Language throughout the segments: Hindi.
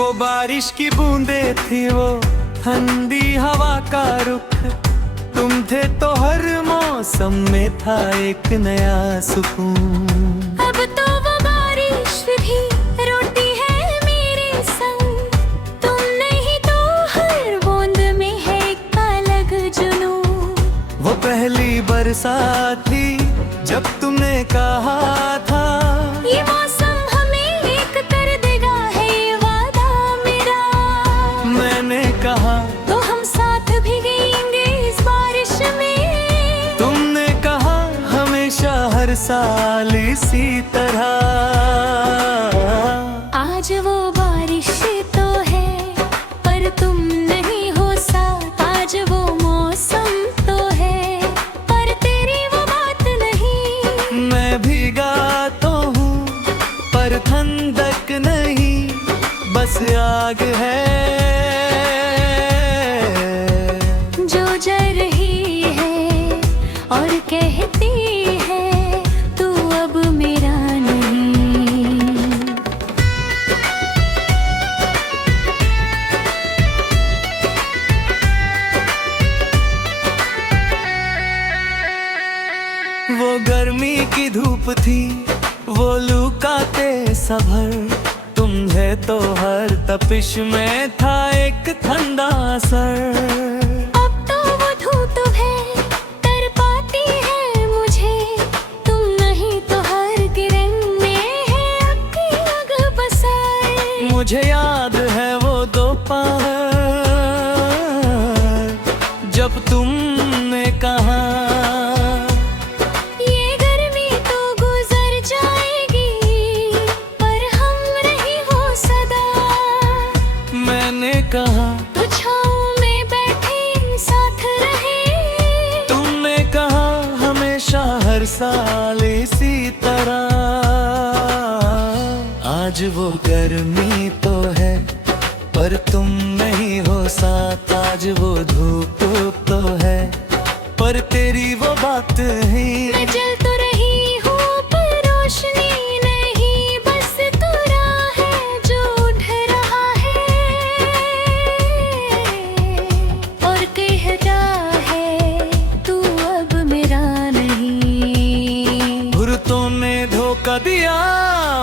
वो बारिश की बूंदे थी, वो ठंडी हवा का रुख, तुम थे तो हर मौसम में था एक नया सुकून। अब तो वो बारिश भी रोटी है मेरे संग, तुम नहीं तो हर बूंद में है एक अलग जुनून। वो पहली बरसात थी जब तुमने कहा था, ये मौसम हमें एक कर देगा है ये वादा मेरा। मैंने कहा तो हम साथ भीगेंगे इस बारिश में, तुमने कहा हमेशा हर साल इसी तरह। आज वो बारिश तो है पर तुम नहीं हो साथ, आज वो मौसम तो है पर तेरी वो बात नहीं। मैं भीगा तो हूँ पर ठंडक नहीं, बस आग है जो जल रही है और कहती है तू अब मेरा नहीं। वो गर्मी की धूप थी, वो लू का तेज भर, तुम्हें तो हर तपिश में था एक ठंडा असर। अब तो वो धूप है तर पाती है मुझे, तुम नहीं तो हर किरण में है आपकी आग बसाए। मुझे याद है वो दोपहर जब तुमने कहा, ये गर्मी तो गुजर जाएगी पर हम रही हो सदा। मैंने कहा तो छाँव में बैठे साथ रहे, तुमने कहा हमेशा हर साल इसी तरह। आज वो गर्मी तो है पर तुम नहीं हो साथ, आज वो धूप तो है पर तेरी वो बात ही। मैं जल तो रही हूँ पर रोशनी नहीं, बस तुरा है जो उठ रहा है और कहता है तू अब मेरा नहीं। रुतों ने धोखा दिया,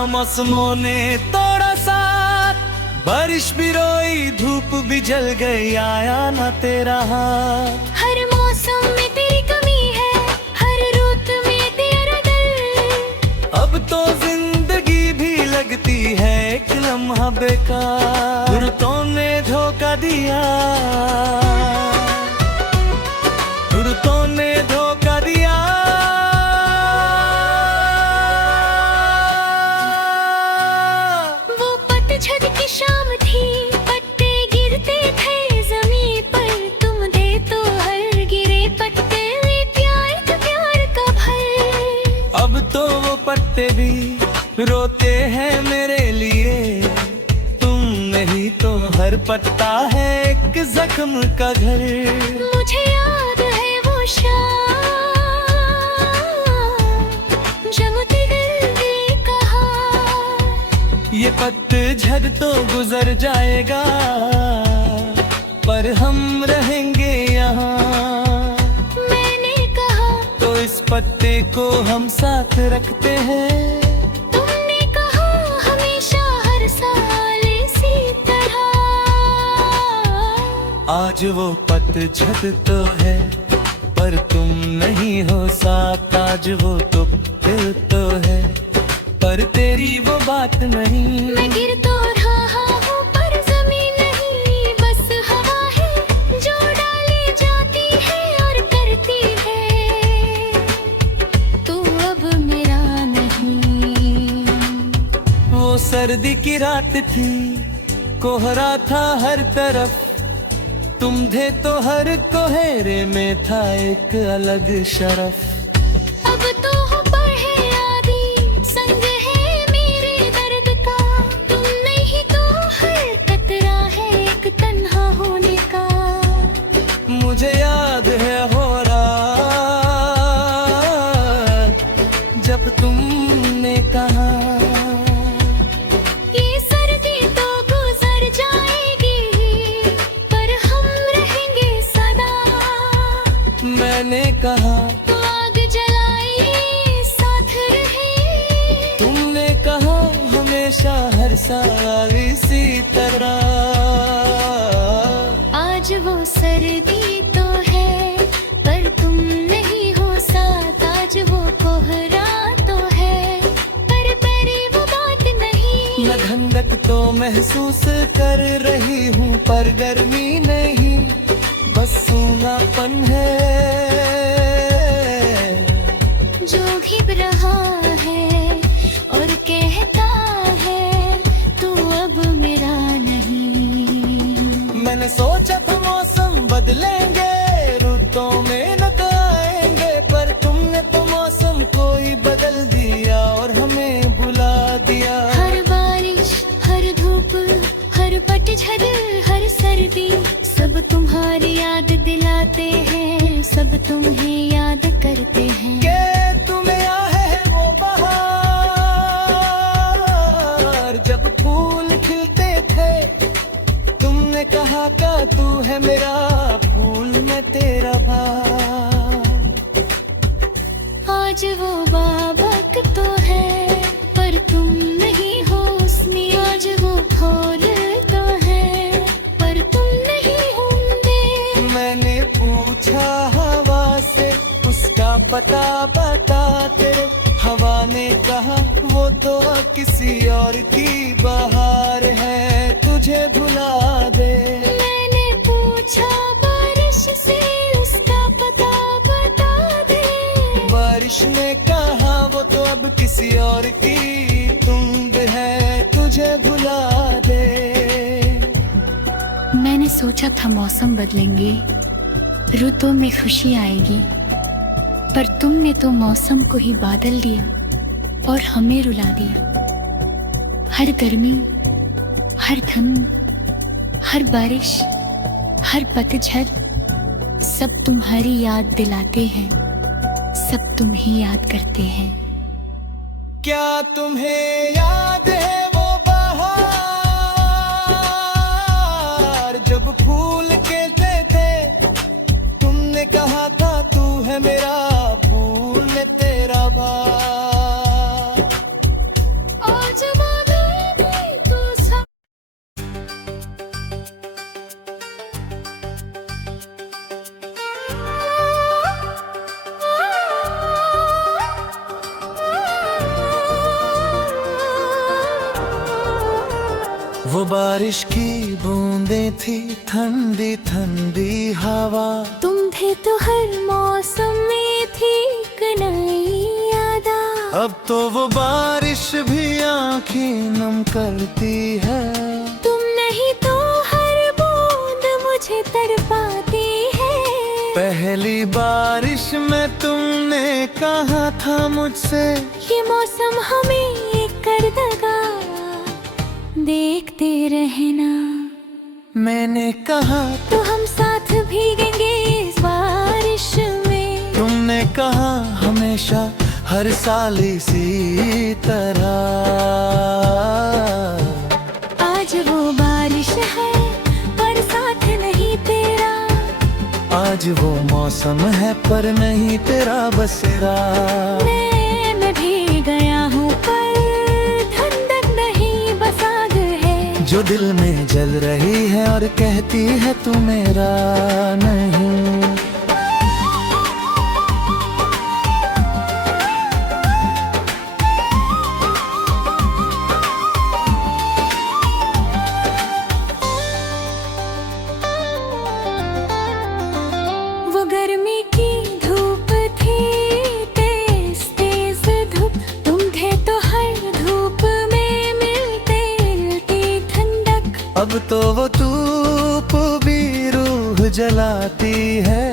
मौसमों ने तोड़ा साथ, बारिश भी रोई धूप भी जल गई, आया ना तेरा हाथ। हर मौसम में तेरी कमी है, हर रुत में तेरा दिल, अब तो जिंदगी भी लगती है एक लम्हा बेकार। रुतों ने धोखा दिया, रुतों ने धोखा दिया। वो पतझड़ की शाम थी, पत्ते गिरते थे जमीन पर, तुम दे तो हर गिरे पत्ते में प्यार का प्यार का भर। अब तो वो पत्ते भी रोते हैं मेरे लिए, तुम नहीं तो हर पत्ता है एक जख्म का घर। मुझे याद है वो शाम जब दिल ने कहा, ये पतझड़ तो गुजर जाएगा पर हम रहेंगे यहाँ। मैंने कहा तो इस पत्ते को हम साथ रखते हैं, तुमने कहा हमेशा हर साल इसी तरह। आज वो पतझड़ तो है पर तुम नहीं हो साथ, आज वो तो दिल तो है पर तेरी वो बात नहीं। मैं गिर तो रहा हूँ पर जमीन नहीं, बस हवा है जो डाली जाती है और करती है तू अब मेरा नहीं। वो सर्दी की रात थी, कोहरा था हर तरफ, तुम थे तो हर कोहरे में था एक अलग शरफ। अब तो हो पर है आदि संग है मेरे दर्द का, तुम नहीं तो हर कतरा है एक तन्हा होने का। मुझे याद है हो रात जब तुमने कहा, ये सर्दी तो गुजर इसी तरह। आज वो सर्दी तो है पर तुम नहीं हो साथ, आज वो कोहरा तो है पर वो बात नहीं। मैं ठंडक तो महसूस कर रही हूँ पर गर्मी नहीं, बस सूनापन है जो घिब रहा है और कहता है तू अब मेरा नहीं। मैंने सोचा था मौसम बदलेंगे, रुतों में न तो आएंगे, पर तुमने तो मौसम को ही बदल दिया और हमें भुला दिया। हर बारिश, हर धूप, हर पतझड़, हर सर्दी, सब तुम्हारी याद दिलाते हैं, सब तुम्हें याद करते हैं। के तुम्हें है वो बहार जब फूल खिलते थे, तुमने कहा का तू है मेरा फूल मैं तेरा भार। आज वो बाबक तो है पर तुम नहीं हो उसमें, आज वो फूल तो है पर तुम नहीं होंगे। मैंने पूछा हवा से उसका पता बता तेरे, हवा ने कहा वो तो किसी और की बहार है, तुझे भुला दे। मैंने पूछा बारिश से उसका पता बता दे, बारिश ने कहा वो तो अब किसी और की तुम है, तुझे भुला दे। मैंने सोचा था मौसम बदलेंगे, रुतों में खुशी आएगी, पर तुमने तो मौसम को ही बादल दिया और हमें रुला दिया। हर गर्मी, हर ठंड, हर बारिश, हर पतझड़, सब तुम्हारी याद दिलाते हैं, सब तुम ही याद करते हैं। क्या तुम्हें याद है वो बहार जब फूल खिलते थे, तुमने कहा था तू है मेरा फूल मैं तेरा भार। आज बादल भी तो सा वो बारिश की बूंदें थी, ठंडी ठंडी हवा, तुम थे तो हर मौसम में थी एक नई याद। अब तो वो बारिश भी आंखें नम करती है, तुम नहीं तो हर बूंद मुझे तड़पाती है। पहली बारिश में तुमने कहा था मुझसे, ये मौसम हमें कर दगा, देखते रहना। मैंने कहा तो हम साथ भीगेंगे इस बारिश में, तुमने कहा हमेशा हर साल इसी तरह। आज वो बारिश है पर साथ नहीं तेरा, आज वो मौसम है पर नहीं तेरा बसेरा। मैं भी गया हूँ पर ठंडक नहीं बस आग है, जो दिल में जल रही है और कहती है तू मेरा नहीं। वो गर्मी की धूप थी, तेज तेज धूप, तुम थे तो हर धूप में मिलते मिलती ठंडक। अब तो वो धूप भी रूह जलाती है,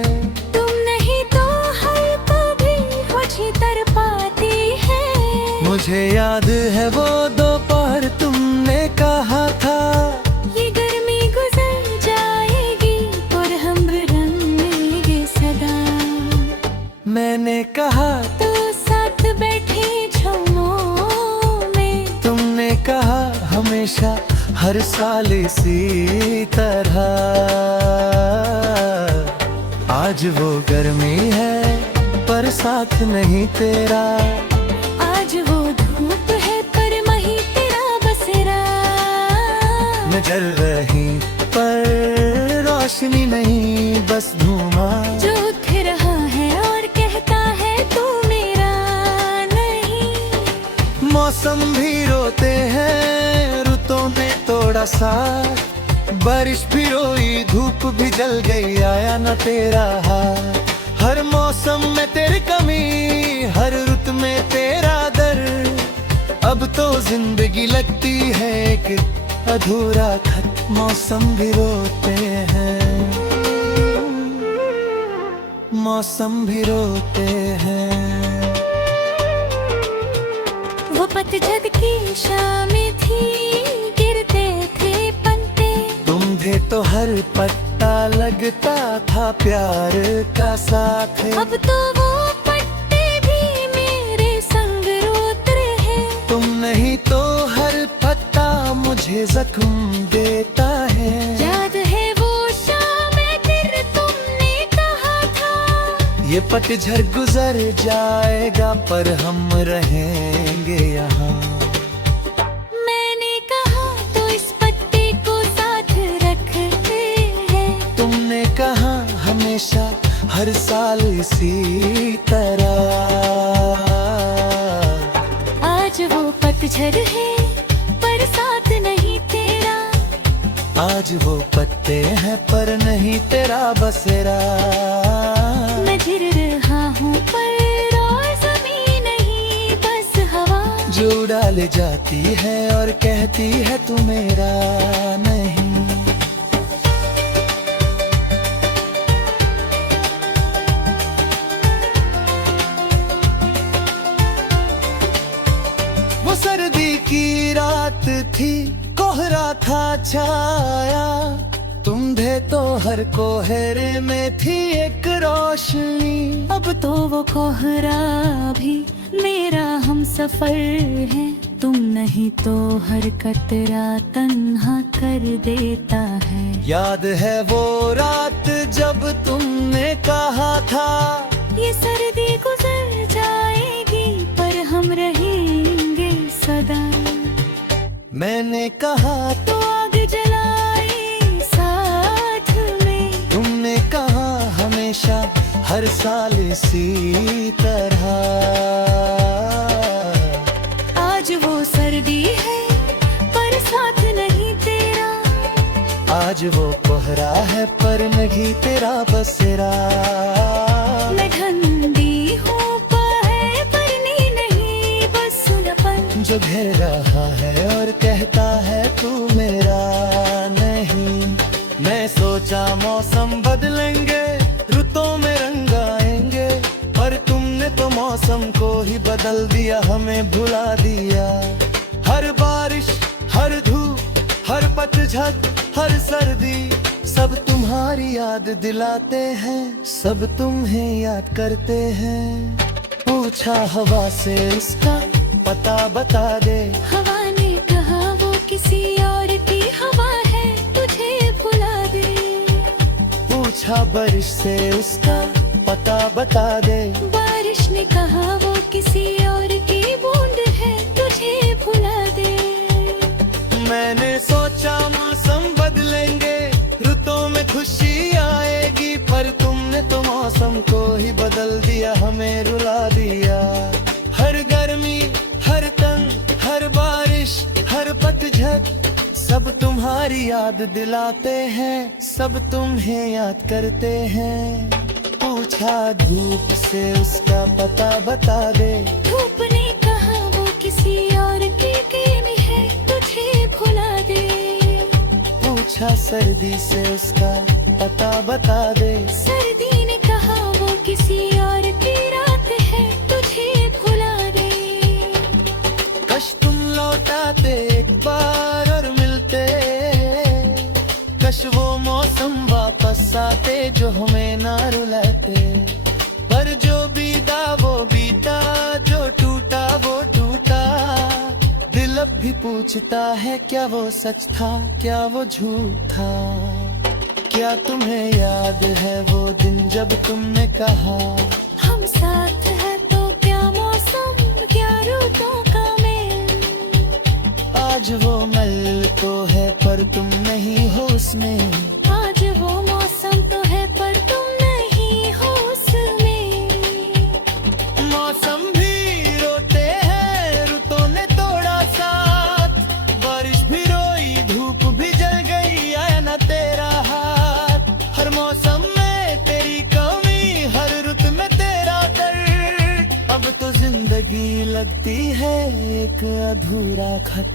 तुम नहीं तो हर कभी मुझे तड़पाती है। मुझे याद है वो दोपहर तुमने कहा था, ये गर्मी गुजर जाएगी और हम रंगेंगे सदा। मैंने कहा तो साथ बैठे छाँवों में, तुमने कहा हमेशा हर साल इसी तरह। आज वो गर्मी है पर साथ नहीं तेरा, आज वो धूप है पर वही तेरा बसेरा। जल रही पर रोशनी नहीं, बस धुआं जो उठ रहा है और कहता है तू मेरा नहीं। मौसम भी रोते हैं, रुतों में तोड़ा साथ, बारिश भी रोई, धूप भी जल गई, आया न तेरा हाथ। हर मौसम में तेरी कमी, हर रुत में तेरा दर्द, अब तो जिंदगी लगती है एक अधूरा खत। मौसम भी रोते हैं, मौसम भी रोते हैं। वो पतझड़ की शामें थी, गिरते थे पत्ते, तुम थे तो हर पत्ता लगता था प्यार का साथ। अब तो वो पत्ते भी मेरे संग रोते रहे। तुम नहीं तो हर पत्ता मुझे जख्म देता है। याद है वो शामें फिर तुमने कहा था, ये पतझड़ गुजर जाएगा पर हम रहेंगे यहाँ। मैंने कहा तो इस पत्ते को साथ रखते हैं। तुमने कहा हमेशा हर साल इसी तरह। आज वो पतझड़ है पर साथ नहीं तेरा, आज वो पत्ते हैं पर नहीं तेरा बसेरा। मैं गिर रहा हूँ पर और ज़मीन नहीं, बस हवा जो उड़ा ले जाती है और कहती है तू मेरा नहीं। वो सर्दी की रात थी, कोहरा था छाया, तुम थे तो हर कोहरे में थी एक रोशनी। अब तो वो कोहरा भी मेरा हम सफर है। तुम नहीं तो हर कतरा तन्हा कर देता है। याद है वो रात जब तुमने कहा था, ये सर्दी गुजर जाएगी पर हम रहेंगे सदा। मैंने कहा तो आग जलाए साथ में, तुमने कहा हमेशा हर साल इसी तरह। आज वो सर्दी है पर साथ नहीं तेरा, आज वो कोहरा है पर नहीं तेरा बसेरा। मैं ठंडी हूँ पर नहीं, बस सुनपन जो घेर रहा है और कहता है तू मेरा नहीं। मैं सोचा मौसम बदलेंगे, रुतों में रंग आएंगे, पर तुमने तो मौसम को ही बदल दिया, हमें भुला दिया। हर बारिश, हर धूप, हर पतझड़, हर सर्दी, सब तुम्हारी याद दिलाते हैं, सब तुम्हें याद करते हैं। पूछा हवा से उसका पता बता दे, हवा ने कहा वो किसी और की हवा है, तुझे भुला दे। पूछा बारिश से उसका पता बता दे, बारिश ने कहा वो किसी और की बूंद है, तुझे भुला दे। मैंने सोचा मौसम बदलेंगे, रुतों में खुशी आएगी, पर तुमने तो मौसम को ही बदल दिया, हमें रुला दिया। हर गर्मी, हर तंग, हर बारिश, हर पतझड़, सब तुम्हारी याद दिलाते हैं, सब तुम्हें याद करते हैं। पूछा धूप से उसका पता बता दे, धूप ने कहा वो किसी और की गेम है, तुझे भुला दे। पूछा सर्दी से उसका पता बता दे, सर्दी ने कहा वो किसी और की रात है, तुझे भुला दे। कश तुम लौटाते एक बार और मिलते, कश वो मौसम वापस आते जो हमें ना रुलाते। पर जो बीता वो बीता, जो टूटा वो टूटा, दिल अब भी पूछता है क्या वो सच था, क्या वो झूठ था। क्या तुम्हें याद है वो दिन जब तुमने कहा, हम साथ हैं तो क्या मौसम, क्या रुतों का मेल। आज वो मेल तो है पर तुम में। आज वो मौसम तो है पर तुम नहीं हो उसमें। मौसम भी रोते हैं, रुतों ने तोड़ा साथ। बारिश भी रोई, धूप भी जल गई, आया ना तेरा हाथ। हर मौसम में तेरी कमी, हर रुत में तेरा दर्द। अब तो जिंदगी लगती है एक अधूरा खत।